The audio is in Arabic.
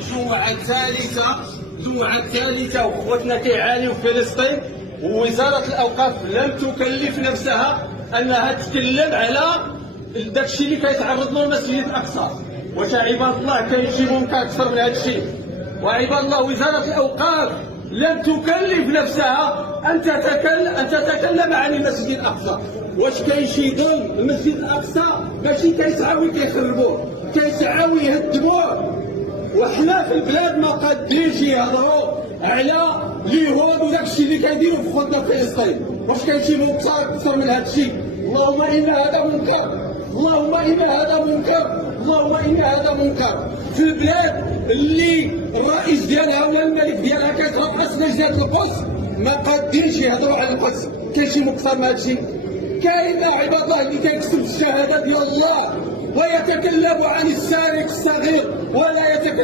الجمعة الثالثة وخوتنا كيعانيوا في فلسطين، ووزارة الأوقاف لم تكلف نفسها أنها تتكلم على داك الشيء اللي كيتعرض له المسجد الأقصى. واش عباد الله كاين شي ممكن أكثر من هذا الشيء؟ وعباد الله وزارة الأوقاف لم تكلف نفسها أن تتكلم عن المسجد الأقصى. واش كاين شي ظلم؟ المسجد الأقصى ماشي كيسعاو كيخربوه، كيسعاو يهدموه، وحنا في البلاد ما قادينش يهضروا على اليهود وداك الشيء اللي كيديروا في خوتنا في فلسطين. واش كاين شي منكر اكثر من هذا الشيء؟ اللهم ان هذا منكر، اللهم ان هذا منكر، اللهم ان هذا منكر في البلاد اللي الرئيس ديالها ولا الملك ديالها كيترأس لجنة القدس ما قادينش يهضروا على القدس. كاين شي مكثر من هذا الشيء؟ كاين عباد الله اللي كيكتب الشهاده ديال الله ويتكلم عن السارق الصغير ولا يتكلم